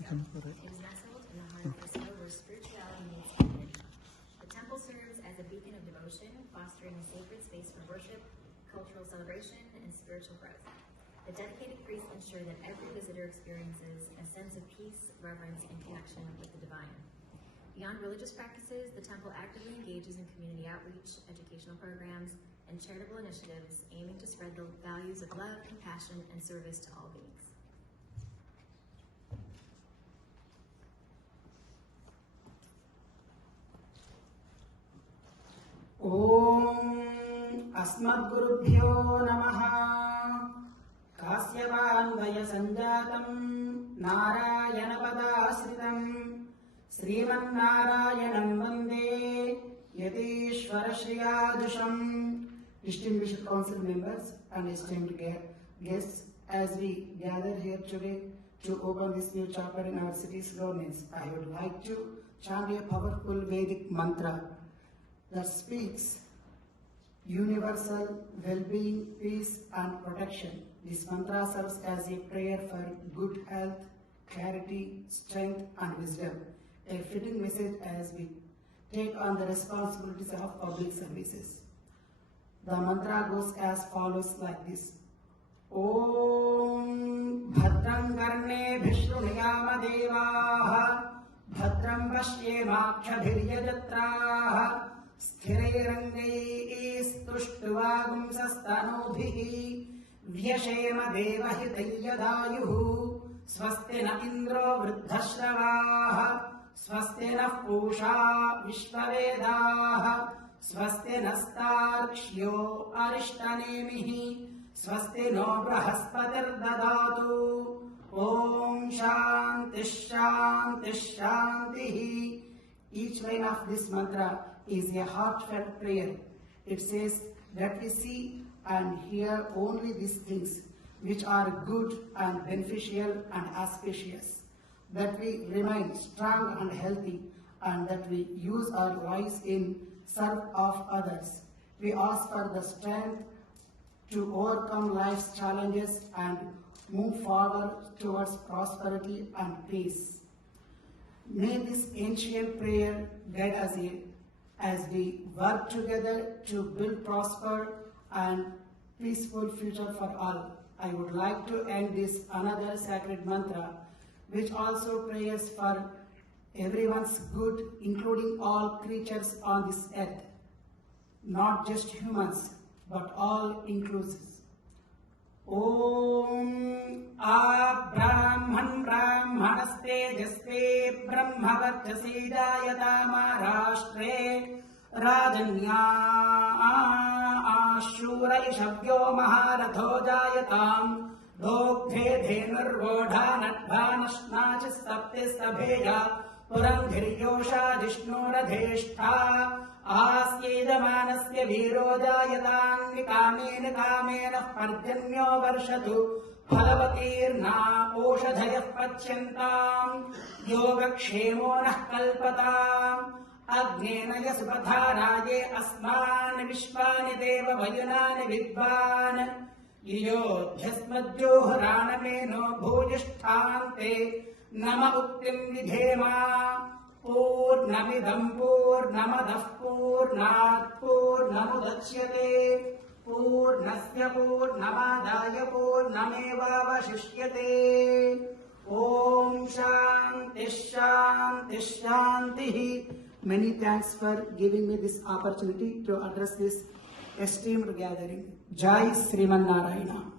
is nestled in the heart of Brazil, where spirituality meets community. The temple serves as a beacon of devotion, fostering a sacred space for worship, cultural celebration, and spiritual growth. The dedicated priests ensure that every visitor experiences a sense of peace, reverence, and connection with the divine. Beyond religious practices, the temple actively engages in community outreach, educational programs, and charitable initiatives aiming to spread the values of love, compassion, and service to all beings. ओम अस्मद्गुरुभ्यो नमः। काश्यपान्वय संजातं नारायणपदाश्रितं श्रीमन्नारायणं वन्दे यतीश्वरश्रियादृशम्। Distinguished council members and esteemed guests, as we gather here today to open this new chapter in our city's governance, I would like to chant a powerful Vedic mantra that speaks universal well-being, peace and protection. This mantra serves as a prayer for good health, clarity, strength and wisdom, a fitting message as we take on the responsibilities of public services. The mantra goes as follows like this. Om Bhadram Karnebhih Shrunuyama Devaah Bhadram Pashyemakshabhiryajatraah स्थिरैरङ्गैस्तुष्ट्वागुंसस्तनूभिः व्यशेम देवहितैर्यदायुः स्वस्ति न इन्द्रो वृद्धश्रवाः स्वस्ति नः पूषा विश्ववेदाः स्वस्ति नस्तार्क्ष्यो अरिष्टनेमिः स्वस्ति no बृहस्पतिर्ददातु ॐ शान्तिः शान्तिः शान्तिः. Each line of this mantra is a heartfelt prayer. It says that we see and hear only these things which are good and beneficial and auspicious, that we remain strong and healthy, and that we use our voice in service of others. We ask for the strength to overcome life's challenges and move forward towards prosperity and peace. May this ancient prayer guide us as we work together to build prosper and peaceful future for all. I would like to end this another sacred mantra, which also prays for everyone's good, including all creatures on this earth, not just humans, but all inclusive. Om Abrahman Brahmanastejasте Brahmavarchase Jayatamārāshtre Rajanya Ashura Ishabhyo Maharatho Jayatam Dogdhe Dhenurvodhanadvanashnachistaptistabheya Purandhiryosha Jishnuradheshta आस्येदमानस्य वीरो जायतां निकामेन कामेन पर्जन्यो वर्षतु फलवतीर्ना ओषधयः पच्यन्ताम् योगक्षेमो नः कल्पताम् अग्नेन यसुपधाराये अस्मान् विश्वानि देव वयुनानि विद्वान् योऽध्यस्मद्योहराणमेनो भूयिष्ठान्ते नम उक्तिम् विधेमा पूर्णमिदं पूर्णमदः पूर्णात् पूर्णमुदच्यते पूर्णस्य पूर्णमादाय पूर्णमेवावशिष्यते. ॐ शान्तिः शान्तिः शान्तिः. Many thanks for giving me this opportunity to address this esteemed gathering. Jai Sriman Narayana.